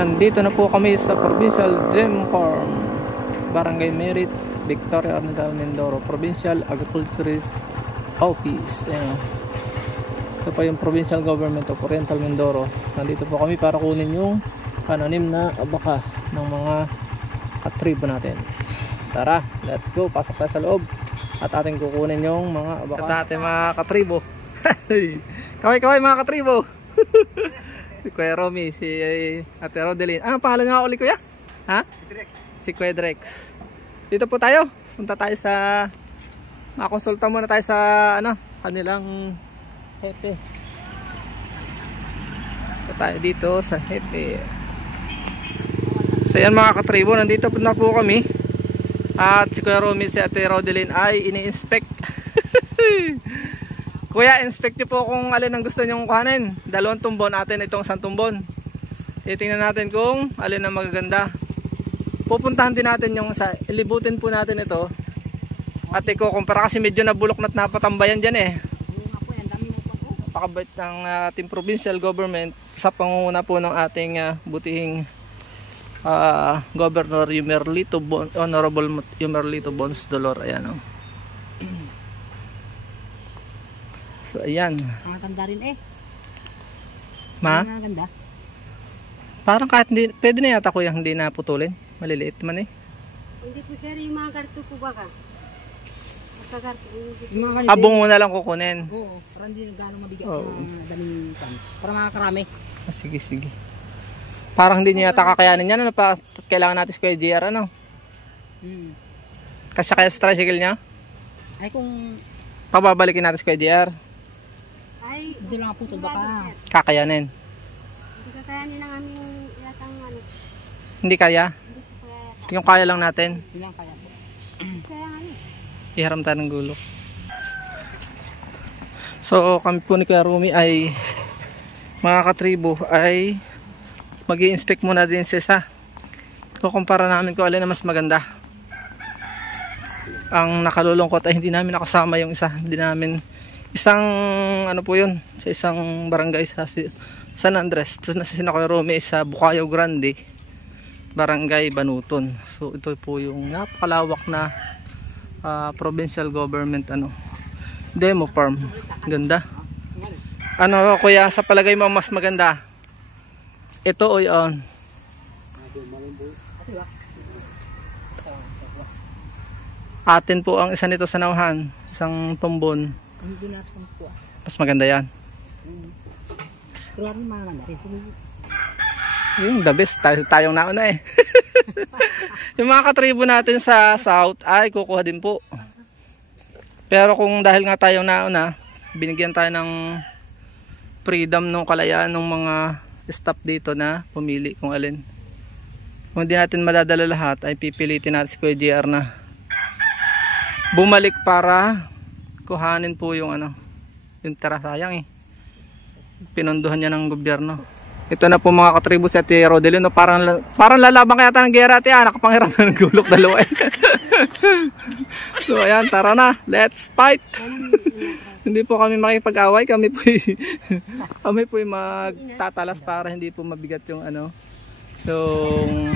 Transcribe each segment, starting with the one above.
Nandito na po kami sa Provincial Demo Farm, Barangay Merit, Victoria Oriental, Mindoro, Provincial Agriculturist Office. Ayan. Ito pa yung Provincial Government of Oriental Mindoro. Nandito po kami para kunin yung pananim na abaka ng mga katribo natin. Tara, let's go. Pasok tayo sa loob at ating kukunin yung mga abaka at ating mga katribo. Kaway-kaway mga katribo. Si Kuya Romy, si Ate Rodeline. Ang pangalan nga ulit, Kuya? Ha? Si Kuya Drex. Dito po tayo. Punta tayo sa makakonsulta muna tayo sa kanilang hepe. Punta tayo dito sa hepe. So yan mga katribo, nandito na po kami. At si Kuya Romy, si Ate Rodeline ay ini-inspect. Kuya, inspect niyo po kung alin ang gusto nyong kuhanin. 2 tumbon, natin itong 1 tumbon. Titingnan natin kung alin ang magaganda. Pupuntahan din natin yung ilibutin po natin ito. At ikukumpara kasi medyo nabulok na't napatambayan dyan eh. Napakabait ng ating provincial government sa pangunguna po ng ating butihing Governor Yumerlito Honorable Yumerlito Bons Dolor. Ayan o. So ayan. Ang ganda rin eh. Ma? Ang ganda. Parang kahit hindi, pwede na yata kuya hindi na putulin. Maliliit man eh. Hindi po sir, yung mga karto po baka. Abong mo na lang kukunin. Oo, para hindi gano'ng mabigat na daming pan. Para makakarami. Sige, sige. Parang hindi niya yata kakayanin yan. Kailangan natin sa Kuya JR ano? Kasi kaya sa tricycle niya? Ay kung pababalikin natin sa Kuya JR. Ay, hindi lang po ito baka. Kakayanin. Hindi kakayanin ang aming yatang Hindi kaya? Hindi po kaya. Yung kaya lang natin. Hindi lang kaya po. Kaya Iharam tayo ng gulok. So kami po ni Kuya Romy ay mga katribo ay mag-i-inspect muna din sa isa. Kukumpara namin kung alin na mas maganda. Ang nakalulungkot ay hindi namin nakasama yung isa. Hindi namin isang po yun sa isang barangay sa San Andres. Na si Kuya Romy sa Bukayaw Grande, Barangay Banuton. So ito po yung napakalawak na provincial government demo farm. Ganda. Kuya, sa palagay mo mas maganda? Ito o yun? Atin po ang isa nito sa nauhan, isang tumbon. Hindi natin po. Mas maganda yan. Kaya rin mga ganda rin. Yung the best, tayong nauna eh. Yung mga katribo natin sa south ay kukuha din po. Pero kung dahil nga tayong nauna, binigyan tayo ng freedom ng kalayaan ng mga staff dito na pumili kung alin. Kung hindi natin madadala lahat ay pipilitin natin si Kuya JR na bumalik para kuhanin po yung yung tira. Sayang eh. Pinunduhan niya ng gobyerno. Ito na po mga katribo si Ate Rodeline. Parang lalaban kaya tayo ng gera ate. Nakapanghirap na ng gulok dalawa eh. So ayan, tara na. Let's fight. Hindi po kami makipag-away. Kami po magtatalas para hindi po mabigat yung yung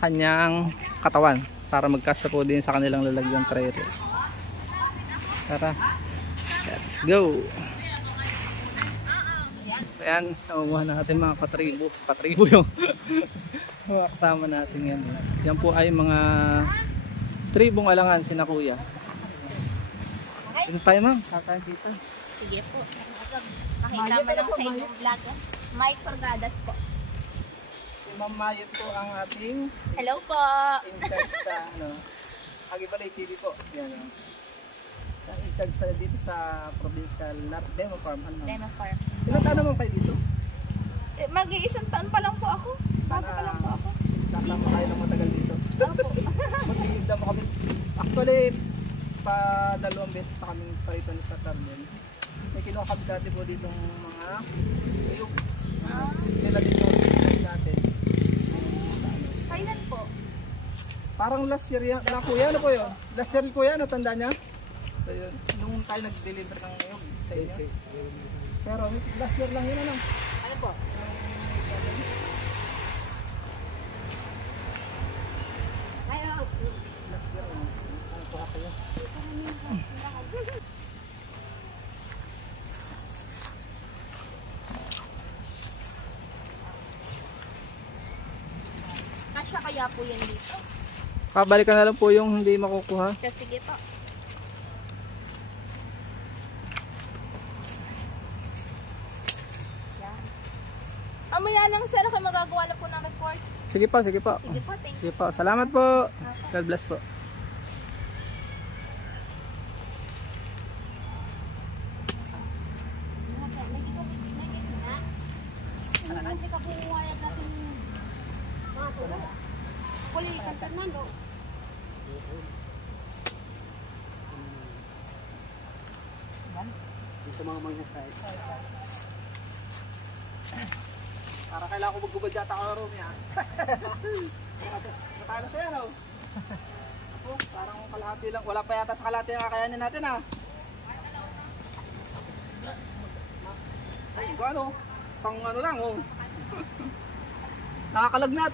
kanyang katawan. Para magkasya po din sa kanilang lalagyan trailer. Tara. Let's go. So yan, nakuha natin mga katribo yung mga kasama natin yan. Yan po ay mga tribong alangan sina Kuya. Dito tayo ma'am, kakain dito. Sige po. Pakita mo lang sa inyong vlog. Mike Forgadas po. Si Ma'am Mayot po ang ating Hello po. in-charge sa Agibalay TV po. Yan in-charge sa dito sa provincial demo farm. Demo farm. Ilan taon naman kayo dito? Mag-iisang taon pa lang po ako. Bago pa lang po ako. Nakama tayo ng matagal dito. Mag-iisda mo kami. Actually, pa 2 beses na kami parito ni Sir Carmen. May kinuha kami dati po dito mga tuyog. Sila dito natin. Kailan po? Parang last year yan. Kuya, ano po yun? Last year kuya, natanda niya? So, yun, nung tayo nag-deliver ng niyog sa inyo. Pero last year lang yun Ano po? Kasya kaya po yan dito. Kabalikan na lang po yung hindi makukuha. Kasi sige po. Yan. Amaya lang sir, ako magagawa na po ng report. Sige pa, sige pa. Sige po, thank you. Sige pa. Salamat po. God bless po. Kasi kabuhuaya natin mga tulog. Kulikan Fernando. Dito mga mag-exercise. Para kailangan ko maggubad yata ako room yan. Natalo sa'yo, no? Ako, parang kalahati lang. Wala pa yata sa kalahati ang kakayanin natin, ha? Ay, kung ano? Isang ano lang, oh. Nakakalagnat.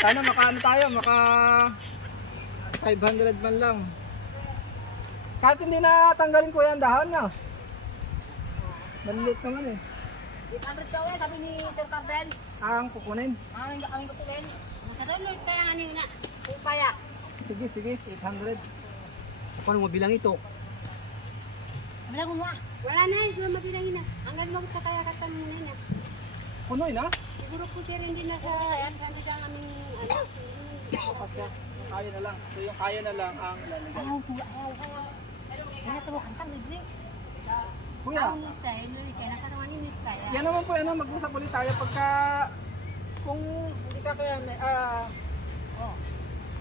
Sana makaano tayo, maka 500 man lang. Kahit hindi na tanggalin ko yan dahon na. Malilit naman eh. 800 daw sabi ni Sir Carden. Ang kukunin. Ang aming kukunin. Katulog kaya nga na. Upaya. Sige, sige, 800. Paano mo bilang ito? Wala mo nga. Wala na, hindi na mabilangin na. Hanggang lang sa kaya katam muna na. Punoy na? Siguro po sir hindi na sa hindi ang aming ano. Kasi kaya na lang. So yung kaya na lang ang lalagay. Kaya ito mo kantang libre. Kuya, Ang style, kaya nakarawan init kaya. yan naman po, ano, mag-usap ulit tayo pagka kung hindi ka kaya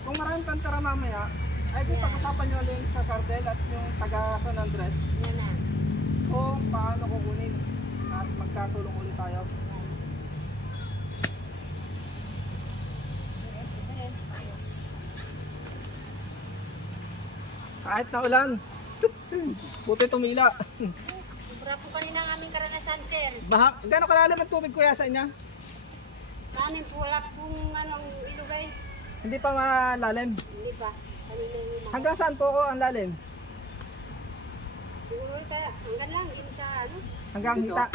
kung maraming pantara mamaya, ay di pag-usapan nyo ulit sa Cardel at yung taga San Andres Yan na. kung paano kukunin at magkatulong ulit tayo. Kahit na ulan, buti tumila. Sobra po kanina ang aming karanasan sir. Gano'ng kalalim ang tubig kuya sa inyo? Kanin po wala pong anong ilugay. Hindi pa malalim. Hindi pa. Kanina yung mga. Hanggang saan po ako ang lalim? Siguro kaya hanggang lang din sa ano. Hanggang hita.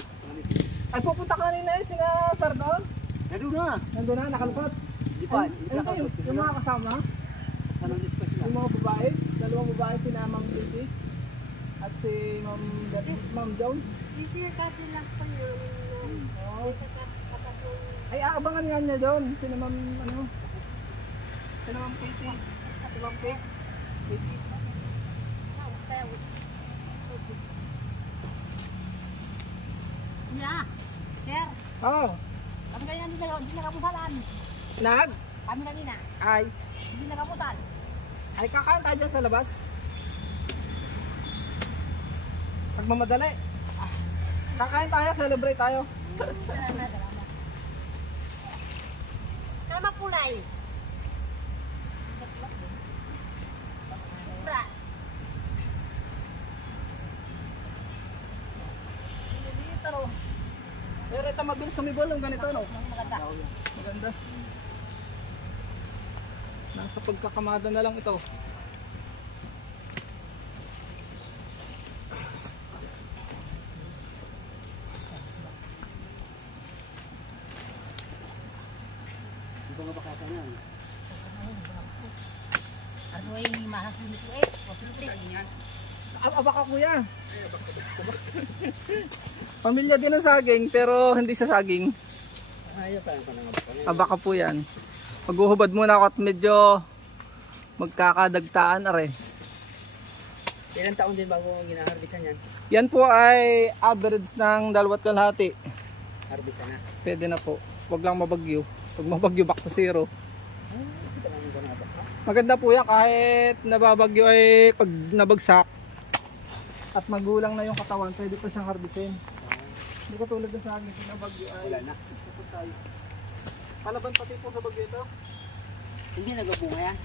Ay pupunta ka kanina eh, sina Sir doon. Nandun na. Nandun na, nakalusot. Hindi pa. Ano yung mga kasama? Anong dispa sila? Yung mga babae, dalawang babae, si Ma'am Titi at si Ma'am Jones. Yung sir kasi lang po yun. Oh. Sa kapatid. Ay aabangan nga niya doon, si Ma'am ano? Si Ma'am Titi. Si Ma'am Kate. Titi. Yeah. Sir, Oh, kami kanina hindi nakamusalan. nag? Kami kanina, Ay. hindi nakamusal. Ay kakain tayo dyan sa labas. Pagmamadali. Kakain tayo, celebrate tayo. Kaya mapulay. Bra. Pero ito mabilis sumibol yung ganito, no? Maganda. Maganda. Nasa pagkakamada na lang ito. Dito nga bakata na yan. Ano yung mahasin nito eh? Wapilipin. Abaka kuya. Pamilya din ng saging pero hindi sa saging. Ayaw tayo pa ng abaka. Abaka po yan. Maghuhubad muna ako at medyo magkakadagtaan are. Ilang taon din bago ginaharbisan yan? Yan po ay average ng 2.5. Harbisan na. Pwede na po. Huwag lang mabagyo. Pag mabagyo back to zero. Ito lang yung abaka. Maganda po yan kahit nababagyo ay pag nabagsak at magulang na yung katawan, pwede pa siyang harbisin. Hindi ko tulad sa akin, nabagyo ay Wala na. puputay. Palaban pati po sa bagyo ito. Hindi nagabunga yan.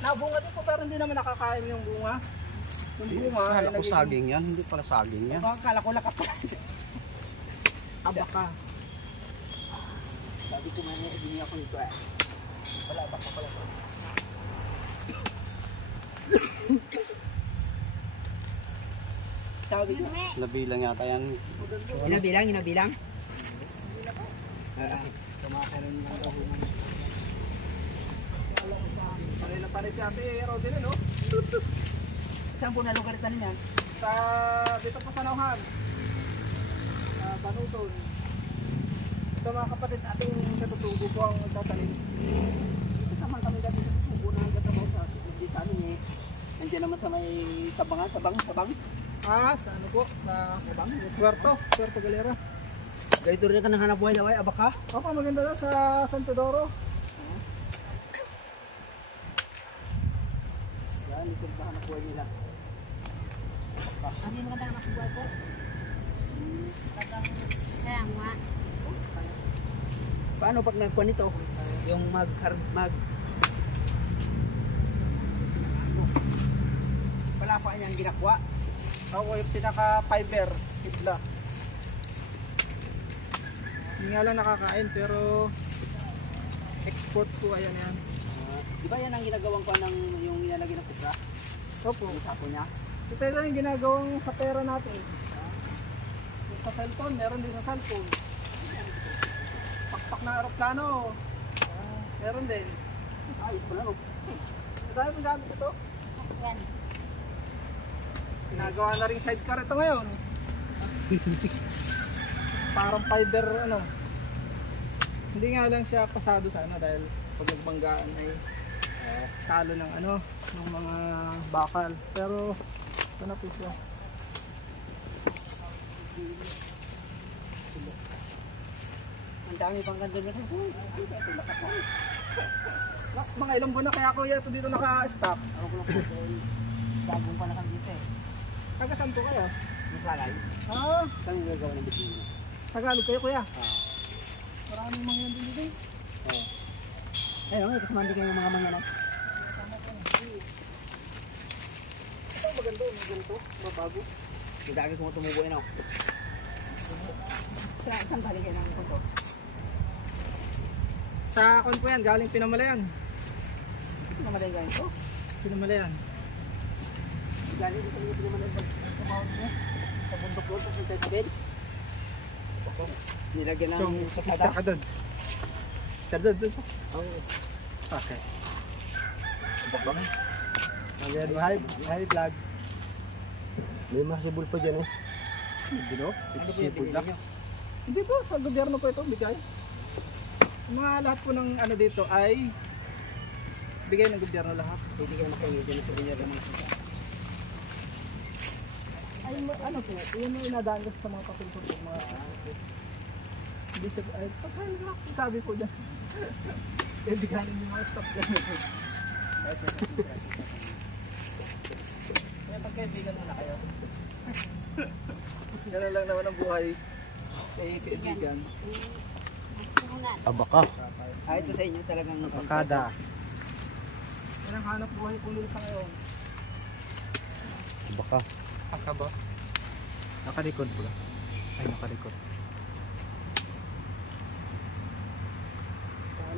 Nabunga din po pero hindi naman nakakain yung bunga. Yung bunga ay Kala ko nagiging saging yan. Hindi pala saging yan. Kala ko lakap. abaka. Sabi ko man hindi ako nito eh. Wala abaka pala. Sabi ko. Nabilang yata yan. Inabilang? Kumakaroon ng kahuman. Panay na panay si Ate Rodin, no? Saan po na lugar ito niyan? Sa dito pa sa Nauhan. Banuton. Ito mga kapatid, ating natutubo po ang tatanim. Kasama kami dati sa subo na nagtatrabaho sa hindi sa amin eh. Nandiyan naman sa may tabangan, sabang. Sa ano po? Sa Sabang. Puerto Galera. Ganito rin ka nang hanap buhay daw ay abaka. Opo, maganda daw sa San Pedro. Yan, ito ang hanap buhay nila. Ano yung maganda ang nakabuhay ko? Kaya nga. Paano pag nagkuha nito? Yung palapa niyang ginakuha. Ako yung pinaka-fiber, hibla. Hindi nga lang nakakain pero export po, ayan yan. Di ba yan ang ginagawang ko ng yung nilalagay ng kupra? Opo. Yung sapo niya? Ito lang yung ginagawang sa pera natin. Yung sa cellphone, meron din sa cellphone. Pakpak na aeroplano. Meron din. Ayos pala no. Dahil pang gamit ito. Yan. Ginagawa na rin sidecar ito ngayon. Parang fiber ano. Hindi nga lang siya pasado sana dahil pag nagbanggaan ay talo ng ano, ng mga bakal. Pero ito na po siya. Ang dami pang ganda na sa Mga ilang buwan na kaya kuya ito dito naka-stop. ako ko lang po doon. Bagong pa na kami dito eh. Taga saan po kayo? Masalay. Saan yung gagawa ng bikini? Tagalog kayo kuya? Maraming mga yan dito. Ayun nga, kasama kayo ng mga manyanak. Ito maganda, may ganito, mabago. Yung dami kong tumubo yun ako. Saan galing kayo ng punto? Sa kon po yan, galing Pinamalayan. Namatay galing ko. Pinamalayan. Galing dito yung pinamalan pag-tumawag niya. Sa bundok doon, sa Tabel. Nilagyan ng sakada. Ka doon. Ka doon. Oo. Okay. Again, hi vlog. May masibol pa dyan eh. Dino? Ano po yung pinili nyo? Hindi po, sa gobyerno po ito, bigay. Yung mga lahat po ng ano dito ay bigay ng gobyerno lahat. Pwede kayo makaingin dyan sa binyar ng mga sisa. Ay, ano po, yun yung inadaan ko sa mga pakultur po, mga hindi siya, ay, sabi po dyan. Eh, biganin yung mga stop dyan. Kaya pagkaibigan mo na kayo. Ganun lang naman ang buhay. Eh, kaibigan. Puhunan. Abaka. Kahit sa inyo talagang Abakada. Yan ang hanap buhay po nila sa ngayon. Abaka. Aka ba? Nakalikod pala. Ay, nakalikod.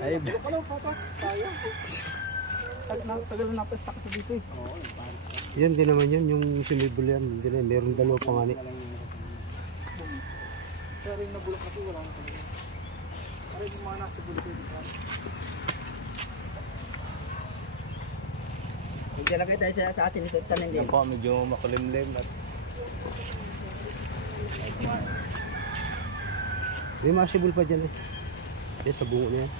Ay, Bulok ka lang sa atas. Sayang. Tagal na napesta ka sa dito eh. yan din naman yun, yung sumibol yan. Hindi na, meron dalawa pa nga ni. Pero yung nabulok na po, wala na talaga. Para yung mga nasa bulok dito. maglalagay tayo sa atin ito tanin din. Yan po, medyo makulimlim at may masibol pa dyan eh. Yan sa bungo na yan.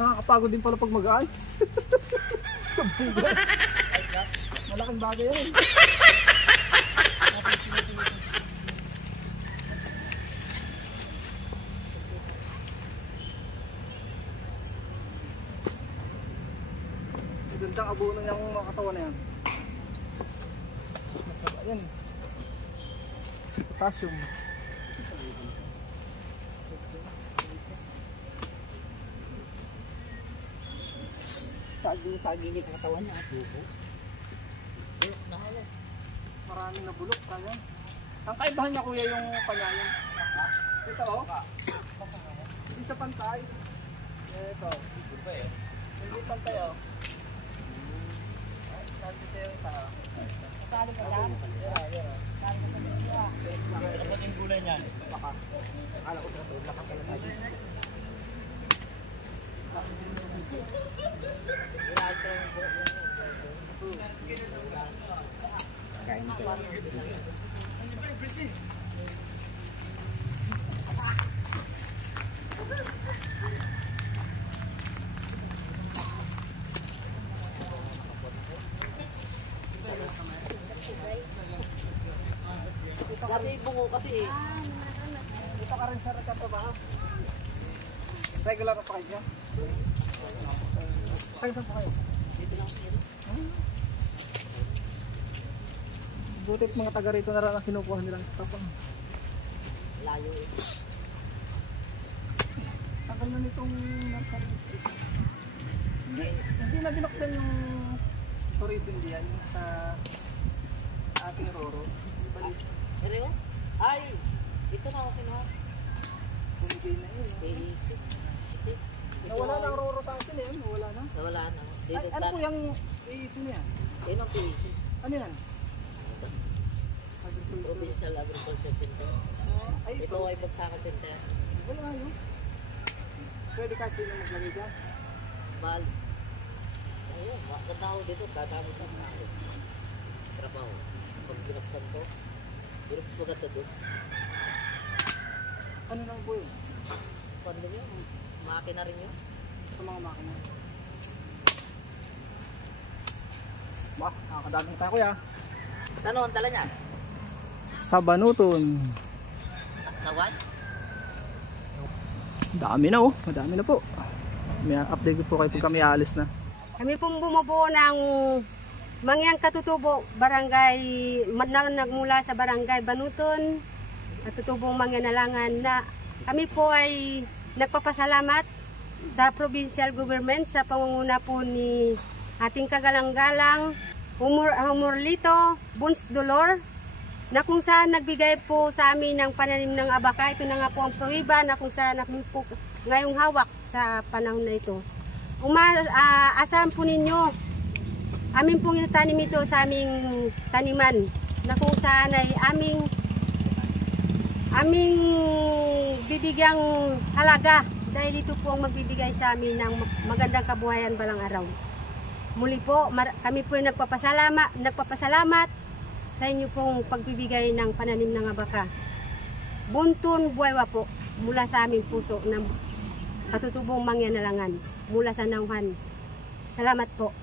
Nakakapagod din pala pag magaan. Malaking bagay yan. Gandang abono niyang mga katawan na yan. Ayan. Potassium. Saging ang katawan niya at buko. Maraming nabulok kaya. Ang kaibahan niya kuya yung panyayan. Ito oh. Hindi sa pantay. Ito. Hindi pantay oh. Sabi sa'yo isa. Sali ka lang. Ano po yung gulay niyan? Baka. Akala ko sa tulad ka pala tayo. Kain ito. Dati bungo kasi eh. Ito ka rin sa trabaho. Regular na pa kayo niya? Kayo saan po kayo? Dito lang sila. Butit mga taga rito na lang ang kinukuha nilang stop. Layo eh. Tagal na nitong nursery. Hindi na binuksan yung tourism diyan sa ating Roro. Ano? Ay! Ito na ako kinuha. Bumigay na yun. Basic. Nawala na ang Roro sa atin eh. Nawala na. Nawala na. Ay, ano po yung iisi niya? Yan ang PVC. Ano yan? Provincial Agriculture Center. Ay, Ito ay Bagsaka Center. wala yun. Pwede kahit sino maglagay dyan. Mahal. Ayun, maganda ako dito. Tatamit lang na ako. Trabaho. Pag binuksan ko, mas maganda doon. Ano lang po yun? Pando yun, makina rin yun. Sa mga makina. Bah, nakakadaming tayo kuya. Ano ang dala niya? Sa Banuton. Nawan? Dami na oh. Madami na po. May update ko po kayo pag kami alis na. Kami pong bumubuo ng Mangyang Katutubo, barangay, nagmula sa barangay Banuton, Katutubong Mangyanalangan na kami po ay nagpapasalamat sa provincial government sa pangunguna po ni ating kagalang-galang Humorlito Buns Dolor na kung saan nagbigay po sa amin ng pananim ng abaka. Ito na nga po ang prohiba na kung saan kami po ngayong hawak sa panahon na ito. Asahan po ninyo, amin pong tanim ito sa aming taniman na kung saan ay aming bibigyang halaga dahil ito po ang magbibigay sa amin ng magandang kabuhayan balang araw. Muli po, kami po ay nagpapasalamat sa inyo pong pagbibigay ng pananim ng abaka. Buntun buwaywa po mula sa aming puso ng Katutubong Mangyanalangan mula sa Nauhan. Salamat po.